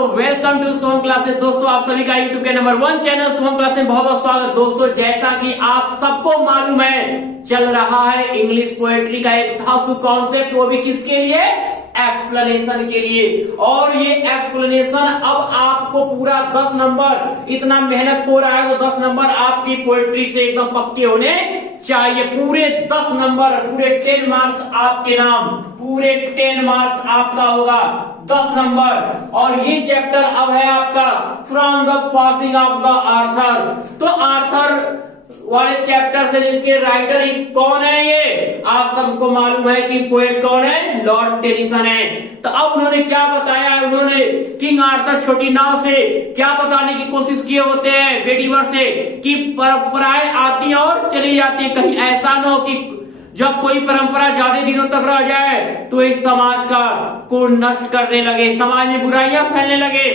Welcome to Som classes. दोस्तों आप सभी का यूट्यूब के नंबर 1 चैनल सोम क्लासेस में बहुत बहुत स्वागत। दोस्तों जैसा कि आप सबको मालूम है, चल रहा है इंग्लिश पोएट्री का एक धांसू कॉन्सेप्ट, वो भी किसके लिए? एक्सप्लेनेशन के लिए। और ये एक्सप्लेनेशन अब आपको पूरा 10 नंबर, इतना मेहनत हो रहा है वो 10 नंबर आपकी पोएट्री से एकदम पक्के होने चाहिए। पूरे 10 नंबर, पूरे 10 मार्क्स आपके नाम, पूरे 10 मार्क्स आपका होगा, 10 नंबर। और ये चैप्टर अब है आपका from the passing of the Arthur. तो आर्थर वाले चैप्टर से जिसके राइटर कौन है, ये आप सबको मालूम है कि पोएट कौन है? लॉर्ड टेनिसन है। तो अब उन्होंने क्या बताया है? उन्होंने किंग आर्थर छोटी नाव से क्या बताने की कोशिश किए होते हैं बेडीवर से कि परंपराएं आती और चली जाती है, कहीं ऐसा न हो कि जब कोई परंपरा ज्यादा दिनों तक रह जाए तो इस समाज का को नष्ट करने लगे, समाज में बुराइयां फैलने लगे।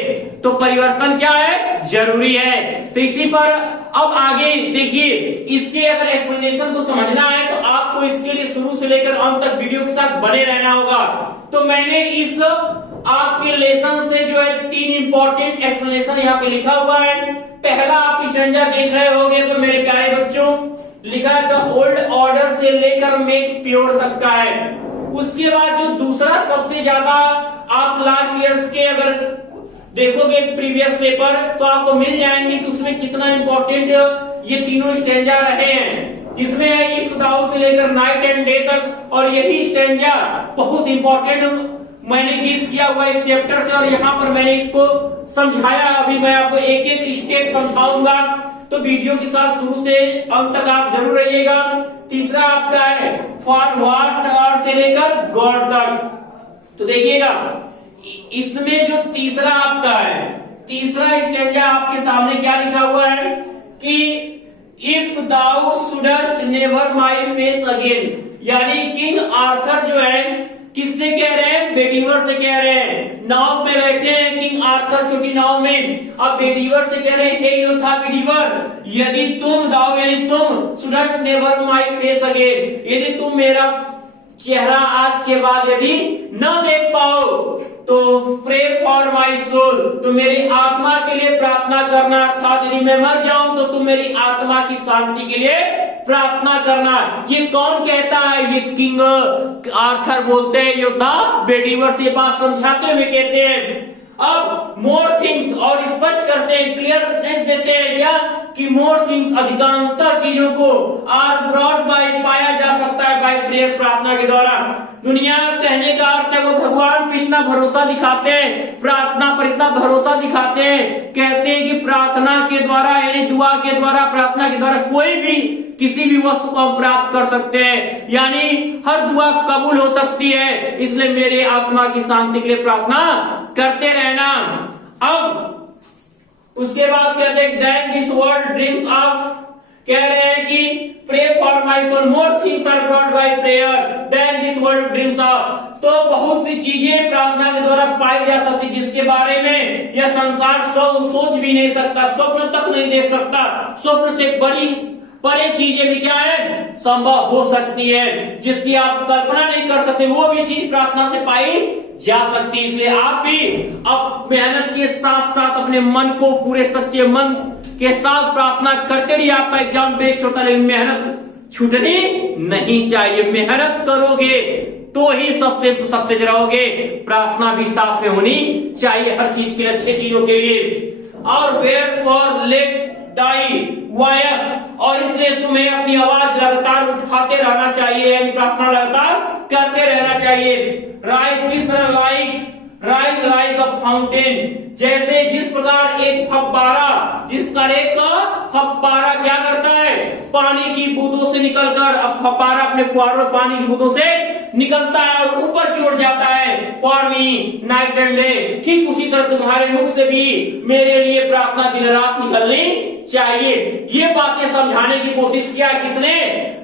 तो परिवर्तन क्या है? जरूरी है। तो इसी पर अब आगे देखिए, इसके अगर एक्सप्लेनेशन को समझना है तो आपको इसके लिए शुरू से लेकर अंत तक वीडियो के साथ बने रहना होगा। तो मैंने इस आपके लेसन से जो है 3 इंपॉर्टेंट एक्सप्लेनेशन यहाँ पे लिखा हुआ है। पहला आप स्टैंजा देख रहे होंगे तो मेरे प्यारे बच्चों, लिखा है द ओल्ड ऑर्डर से लेकर मेक प्योर तक का है। उसके बाद जो दूसरा सबसे ज्यादा आप लास्ट ईयर्स के अगर देखोगे प्रीवियस पेपर तो आपको मिल जाएंगे कि उसमें कितना इंपॉर्टेंट ये तीनों स्टैंजा रहे हैं, जिसमें है इफ दाउ से लेकर नाइट एंड डे तक। और यही स्टैंजा बहुत इंपॉर्टेंट मैंने गेस किया हुआ इस चैप्टर से, और यहाँ पर मैंने इसको समझाया। अभी मैं आपको एक एक स्टेप समझाऊंगा, तो वीडियो के साथ शुरू से अंत तक आप जरूर रहिएगा। तीसरा आपका है फॉर व्हाट से लेकर गॉड तक। तो देखिएगा इसमें जो तीसरा आपका है, तीसरा स्टैंजा आपके सामने क्या लिखा हुआ है कि if thou shouldst never my face again. यानी किंग आर्थर जो है किससे कह रहे हैं? बेडीवर से कह रहे हैं। नाव पे बैठे हैं किंग आर्थर छोटी नाव में। अब बेडीवर से कह रहे हैं हे योद्धा बेडीवर, यदि तुम दाओ यानी तुम शुडस्ट नेवर माई फेस अगेन, यदि तुम मेरा चेहरा आज के बाद यदि न देख पाओ तो प्रे फॉर माई सोल, तो मेरी आत्मा के लिए प्रार्थना करना। अर्थात यदि मैं मर जाऊं तो तुम मेरी आत्मा की शांति के लिए प्रार्थना करना। ये कौन कहता है? ये किंग आर्थर बोलते हैं योद्धा बेडीवर से बात समझाते हुए कहते हैं। अब मोर थिंग्स, और स्पष्ट करते हैं, क्लियरनेस देते हैं क्या कि मोर थिंग्स अधिकांशतः चीजों को आर ब्रॉड बाय पाया जा सकता है बाय प्रेयर, प्रार्थना के द्वारा। दुनिया कहने का अर्थ है वो भगवान पर इतना भरोसा दिखाते हैं, प्रार्थना पर इतना भरोसा दिखाते हैं, कहते हैं कि प्रार्थना के द्वारा यानी दुआ के द्वारा, प्रार्थना के द्वारा कोई भी किसी भी वस्तु को हम प्राप्त कर सकते हैं, यानी हर दुआ कबूल हो सकती है। इसलिए मेरे आत्मा की शांति के लिए प्रार्थना करते रहना। अब उसके बाद कहते हैं than this world dreams of, कह रहे हैं कि pray for my soul more things are brought by prayer than this world dreams of. तो बहुत सी चीजें प्रार्थना के द्वारा पाई जा सकती जिसके बारे में यह संसार सोच भी नहीं सकता, स्वप्न तक नहीं देख सकता। स्वप्न से बड़ी चीजें भी क्या है? संभव हो सकती है, जिसकी आप कल्पना नहीं कर सकते, वो भी चीज प्रार्थना से पाई जा सकती है। इसलिए आप भी अब मेहनत के साथ साथ अपने मन को पूरे सच्चे मन के साथ प्रार्थना करते रहिए। आपका एग्जाम बेस्ट होता है, लेकिन मेहनत छूटनी नहीं चाहिए। मेहनत करोगे तो ही सबसे सक्सेस रहोगे। प्रार्थना भी साथ में होनी चाहिए हर चीज के लिए, अच्छी चीजों के लिए। और wherefore let thy voice, और इसलिए तुम्हें अपनी आवाज लगातार उठाते रहना चाहिए, यानी प्रार्थना लगातार करते रहना चाहिए। राइज किस तरह? राइज लाइक अ फाउंटेन, जैसे जिस प्रकार एक फव्वारा, जिस तरह का फव्वारा क्या करता है? पानी की बूंदों से निकलकर, अब फव्वारा अपने फुहारों पानी की बूंदों से निकलता है और ऊपर की ओर जाता है। For me night and day, ठीक उसी तरह तुम्हारे मुख से भी मेरे लिए प्रार्थना दिन रात निकलनी चाहिए। ये बातें समझाने की कोशिश किया किसने?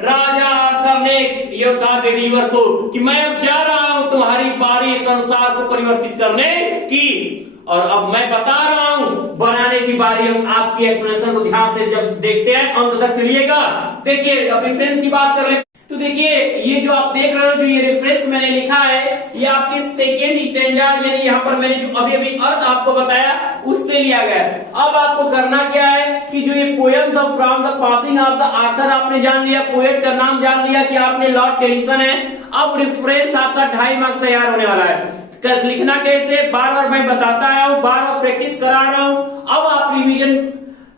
राजा आर्थर ने योद्धा बेडीवर को, कि मैं अब जा रहा हूं तुम्हारी बारी संसार को परिवर्तित करने की, और अब मैं बता रहा हूं बनाने की बारी। हम आपकी एक्सप्लेनेशन को ध्यान से जब देखते हैं अंत तक चलिएगा। देखिए अब रेफरेंस की बात कर ले, तो देखिए ये जो आप देख रहे हो, जो ये रेफरेंस मैंने लिखा है, ये आपके सेकेंड स्टैंजा यानी यहाँ पर मैंने जो अभी अभी अर्थ आपको बताया उससे लिया गया है। अब आपको करना क्या है कि जो ये poem the from the passing of the Arthur आपने जान लिया, पोएट का नाम जान लिया कि आपने लॉर्ड टेनिसन है। अब रेफरेंस आपका 2.5 मार्क्स तैयार होने वाला है। लिखना कैसे बार बार मैं बताता आया हूं, बार बार प्रैक्टिस करा रहा हूं। अब आप रिवीजन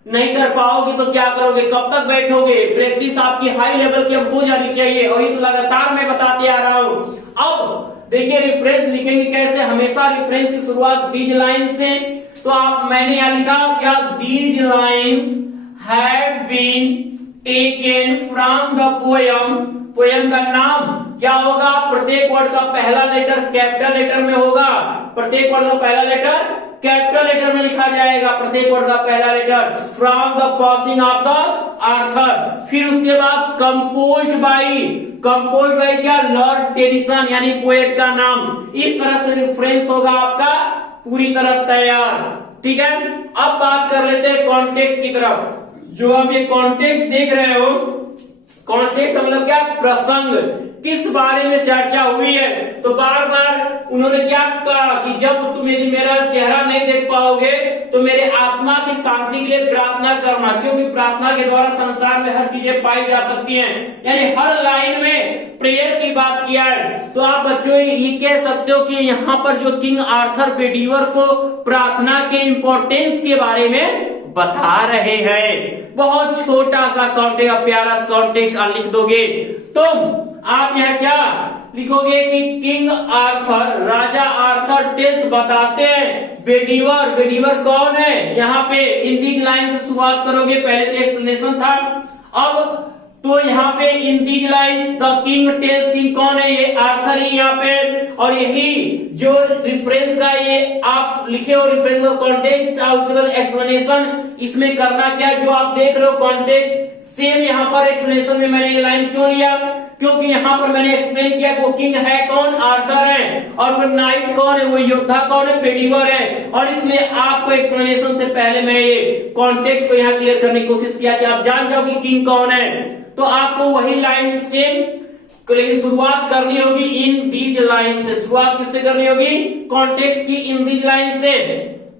नहीं कर पाओगे तो क्या करोगे, कब तक बैठोगे? प्रैक्टिस आपकी हाई लेवल की अब हो जानी चाहिए, और ये तो लगातार मैं बताते आ रहा हूं। अब देखिए रेफरेंस लिखेंगे कैसे, हमेशा रेफरेंस की शुरुआत दीज लाइन से। तो आप मैंने यहां लिखा क्या, these lines have been taken from the poem. Poem का नाम क्या होगा, प्रत्येक वर्ड का पहला लेटर कैपिटल लेटर में होगा, प्रत्येक वर्ड का पहला लेटर कैपिटल लेटर में लिखा जाएगा, प्रत्येक वर्ड का पहला letter from the passing of the Arthur. फिर उसके बाद कंपोज्ड बाई क्या, लॉर्ड टेनिसन यानी पोएट का नाम। इस तरह से रेफरेंस होगा आपका पूरी तरह तैयार। ठीक है, अब बात कर लेते हैं कॉन्टेक्स्ट की तरफ। जो आप ये कॉन्टेक्स्ट देख रहे हो, कॉन्टेक्स्ट मतलब क्या, प्रसंग, किस बारे में चर्चा हुई है। तो बार बार उन्होंने क्या कहा कि जब तुम यदि मेरा चेहरा नहीं देख पाओगे तो मेरे आत्मा की शांति के लिए प्रार्थना करना, क्योंकि प्रार्थना के द्वारा संसार में हर चीजें पाई जा सकती हैं। यानी हर लाइन में प्रेयर की बात किया है। तो आप बच्चों ये कह सकते हो कि यहाँ पर जो किंग आर्थर बेडीवर को प्रार्थना के इंपॉर्टेंस के बारे में बता रहे हैं। बहुत छोटा सा कॉन्टेक्स्ट, प्यारा सा कॉन्टेक्स्ट लिख दोगे तो आप यहाँ क्या लिखोगे कि किंग आर्थर, राजा आर्थर टेल्स बताते हैं बेडीवर कौन है। यहाँ पे इन दीज लाइन से शुरुआत करोगे, पहले तो एक्सप्लेनेशन था, अब तो यहाँ पे in these lines the king tells, king कौन है, ये आर्थर ही यहाँ पे। और यही जो रिफरेंस का ये आप लिखे हो, रिफरेंस का कॉन्टेक्स्ट एक्सप्लेनेशन, इसमें करना क्या, जो आप देख रहे हो कॉन्टेक्स्ट सेम यहाँ पर एक्सप्लेनेशन में मैंने ये लाइन क्यों लिया, क्योंकि यहाँ पर मैंने एक्सप्लेन किया वो किंग है कौन, आर्थर है, और वो नाइट कौन है, वो योद्धा कौन है, बेडीवर है। और इसलिए आपको एक्सप्लेनेशन से पहले मैं ये कॉन्टेक्स्ट को यहाँ क्लियर करने की कोशिश किया कि आप जान जाओ कि किंग कौन है। तो आपको वही लाइन सेम शुरुआत करनी होगी इन दीज लाइन से। शुरुआत किससे करनी होगी, कॉन्टेक्स्ट की इन दीज लाइन से।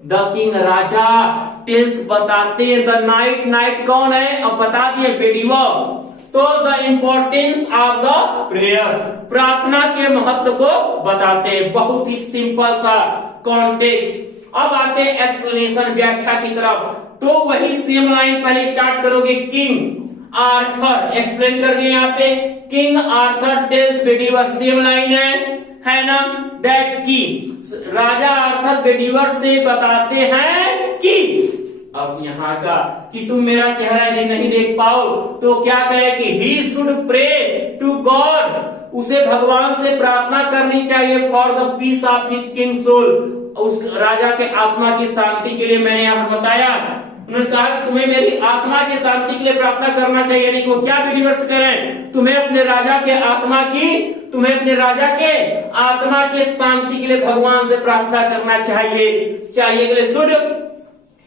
द किंग, राजा, टेल्स बताते हैं, द नाइट कौन है, अब बता दिए बेडीवर। तो the importance of the prayer, प्रार्थना के महत्व को बताते हैं। बहुत ही सिंपल सा कॉन्टेक्स्ट। अब आते हैं एक्सप्लेनेशन, व्याख्या की तरफ। तो वही सेम लाइन पहले स्टार्ट करोगे, किंग आर्थर एक्सप्लेन कर रही है यहाँ पे, King Arthur tells Bedivere, same line है ना, दैट की राजा आर्थर बेडीवर से बताते हैं कि, अब यहाँ का कि तुम मेरा चेहरा यदि नहीं देख पाओ तो क्या कहे कि he should pray to God, उसे भगवान से प्रार्थना करनी चाहिए for the peace of his king soul, उस राजा के आत्मा की शांति के लिए। मैंने यहाँ पर बताया, उन्होंने कहा कि तुम्हें मेरी आत्मा की शांति के लिए प्रार्थना करना चाहिए। यानी वो क्या बेडीवर से करें, तुम्हें अपने राजा के आत्मा के शांति के लिए भगवान से प्रार्थना करना चाहिए।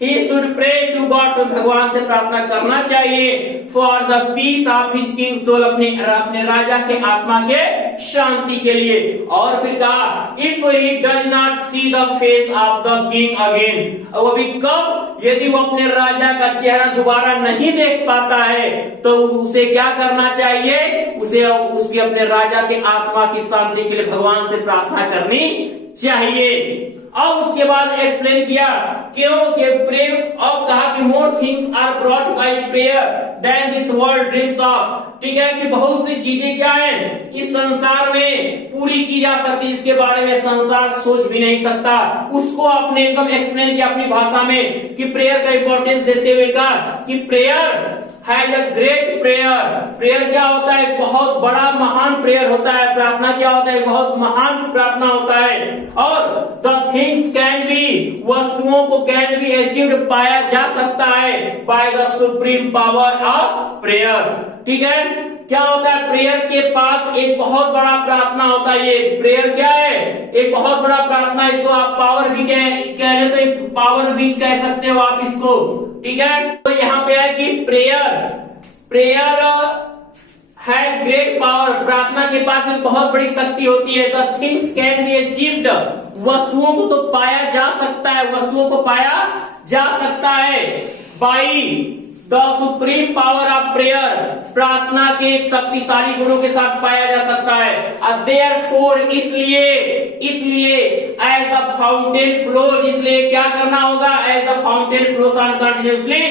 He should pray to God, तो भगवान से प्रार्थना करना चाहिए for the peace of his king soul, अपने राजा के आत्मा के शांति के लिए। और फिर कहा if he does not see the face of the king again, वो भी कब, यदि वो अपने राजा का चेहरा दोबारा नहीं देख पाता है तो उसे क्या करना चाहिए, उसे उसके अपने राजा के आत्मा की शांति के लिए भगवान से प्रार्थना करनी चाहिए। और उसके बाद एक्सप्लेन किया क्यों के प्रे, और कहा कि more things are brought by prayer than this world dreams of. ठीक है कि बहुत सी चीजें क्या है इस संसार में पूरी की जा सकती, इसके बारे में संसार सोच भी नहीं सकता। उसको आपने एकदम एक्सप्लेन किया अपनी भाषा में कि प्रेयर का इंपॉर्टेंस देते हुए कहा कि prayer has a great prayer. Prayer क्या होता है, बहुत बड़ा महान प्रेयर होता है। प्रार्थना क्या होता है, बहुत महान प्रार्थना होता है। और द थिंग्स कैन बी, वस्तुओं को कैन बी अचीव्ड, पाया जा सकता है by the supreme power of prayer. ठीक है, क्या होता है, प्रेयर के पास एक बहुत बड़ा प्रार्थना होता है। ये प्रेयर क्या है, एक बहुत बड़ा प्रार्थना, इसको आप पावर भी कह लेते, पावर भी कह सकते हो आप इसको। ठीक है, तो यहाँ पे है कि प्रेयर हैज ग्रेट पावर, प्रार्थना के पास एक बहुत बड़ी शक्ति होती है। The things can be achieved, वस्तुओं को तो पाया जा सकता है, वस्तुओं को पाया जा सकता है। By the supreme power of prayer, प्रार्थना के एक शक्तिशाली गुणों के साथ पाया जा सकता है। देयरफॉर, इसलिए एज द फाउंटेन फ्लोज, इसलिए क्या करना होगा, as the fountain flows on continuously,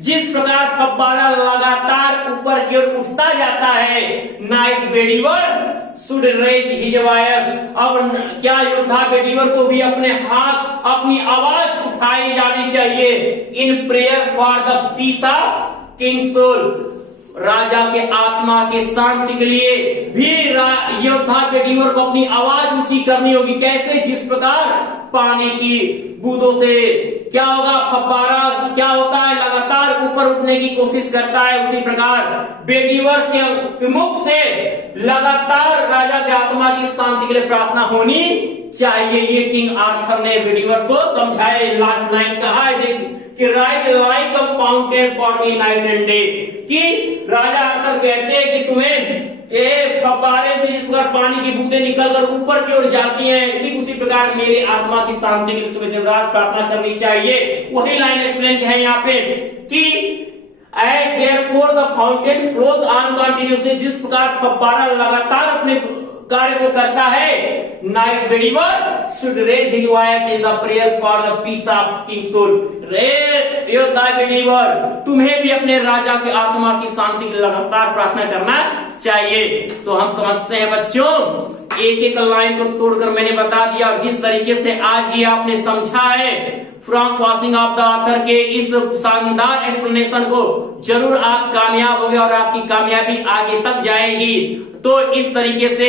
जिस प्रकार फव्वारा लगातार ऊपर की ओर उठता जाता है, knight Bedivere should raise his voice, अब क्या योद्धा बेडीवर को भी अपने हाथ, अपनी आवाज उठाई जानी चाहिए। In prayer for the peace of king soul, राजा के आत्मा के शांति के लिए भी योद्धा बेडीवर को अपनी आवाज ऊंची करनी होगी। कैसे, जिस प्रकार पानी की बूंदों से क्या होगा, फव्वारा क्या होता है, लगातार ऊपर उठने की कोशिश करता है, उसी प्रकार बेडीवर के मुख से लगातार राजा के आत्मा की शांति के लिए प्रार्थना होनी चाहिए। ये किंग आर्थर ने बेडीवर को समझाए। लास्ट लाइन कहा है कि right like a fountain for me night and day, कि राजा आर्थर कहते हैं कि तुम्हें ये फव्वारे से जिस प्रकार पानी की बूंदें निकलकर ऊपर की ओर जाती हैं, ठीक उसी प्रकार मेरे आत्मा की शांति के लिए तुम्हें दिन रात प्रार्थना करनी चाहिए। वही लाइन एक्सप्लेन है यहाँ पे कि and therefore the fountain flows on continuously, जिस प्रकार फव्वारा लगातार अपने कार्य को करता है, knight Bedivere should raise his voice in the prayer for the peace of king soul. रे योद्धा बेडीवर, तुम्हें भी अपने राजा के आत्मा की शांति के लिए लगातार प्रार्थना करना चाहिए। तो हम समझते हैं बच्चों, एक एक लाइन को तोड़कर मैंने बता दिया, और जिस तरीके से आज ये आपने समझा है from passing of the author के इस शानदार एक्सप्लेनेशन को, जरूर आप कामयाब होंगे और आपकी कामयाबी आगे तक जाएगी। तो इस तरीके से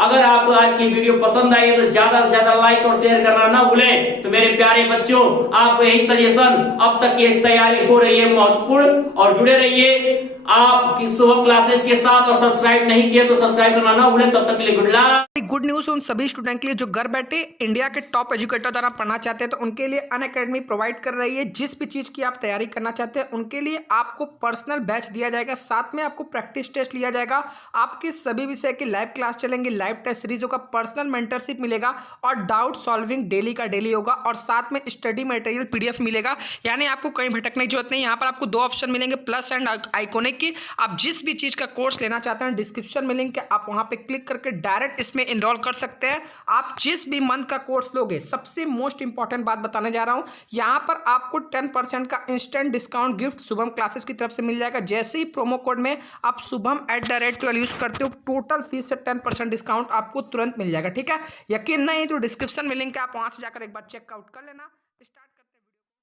अगर आपको आज की वीडियो पसंद आई है तो ज्यादा से ज्यादा लाइक और शेयर करना ना भूलें। तो मेरे प्यारे बच्चों, आपको यही सजेशन, अब तक की तैयारी हो रही है महत्वपूर्ण, और जुड़े रहिए आपकी सुबह क्लासेस के साथ, और सब्सक्राइब नहीं किया तो सब्सक्राइब करना ना भूलें। तब तक के लिए गुड लक। गुड न्यूज उन सभी स्टूडेंट के लिए जो घर बैठे इंडिया के टॉप एजुकेटर द्वारा पढ़ना चाहते हैं, तो उनके लिए अनअकैडमी प्रोवाइड कर रही है। जिस भी चीज की आप तैयारी करना चाहते हैं उनके लिए आपको पर्सनल बैच दिया जाएगा, साथ में आपको प्रैक्टिस टेस्ट लिया जाएगा, आपके सभी विषय की लाइव क्लास चलेंगे, लाइव टेस्ट सीरीज होगा, पर्सनल मेंटरशिप मिलेगा, और डाउट सॉल्विंग डेली का डेली होगा, और साथ में स्टडी मटेरियल पीडीएफ मिलेगा। यानी आपको कहीं भटकने की जरूरत नहीं। यहाँ पर आपको दो ऑप्शन मिलेंगे, प्लस एंड आइकॉनिक की। आप जिस भी चीज का कोर्स लेना चाहते हैं, डिस्क्रिप्शन में लिंक है, आप वहां पे क्लिक करके डायरेक्ट इसमें इनरोल कर सकते हैं। आप जिस भी मंथ का कोर्स लोगे, सबसे मोस्ट इंपॉर्टेंट बात बताने जा रहा हूं, यहां पर आपको 10% का instant discount gift Shubham classes की तरफ से मिल जाएगा। जैसे ही प्रोमो कोड में आप शुभम @12 यूज करते हो, टोटल फीस से 10% डिस्काउंट आपको तुरंत मिल जाएगा। ठीक है, यकीन नहीं तो डिस्क्रिप्शन में लिंक है, आप वहां से जाकर एक बार चेकआउट कर लेना। स्टार्ट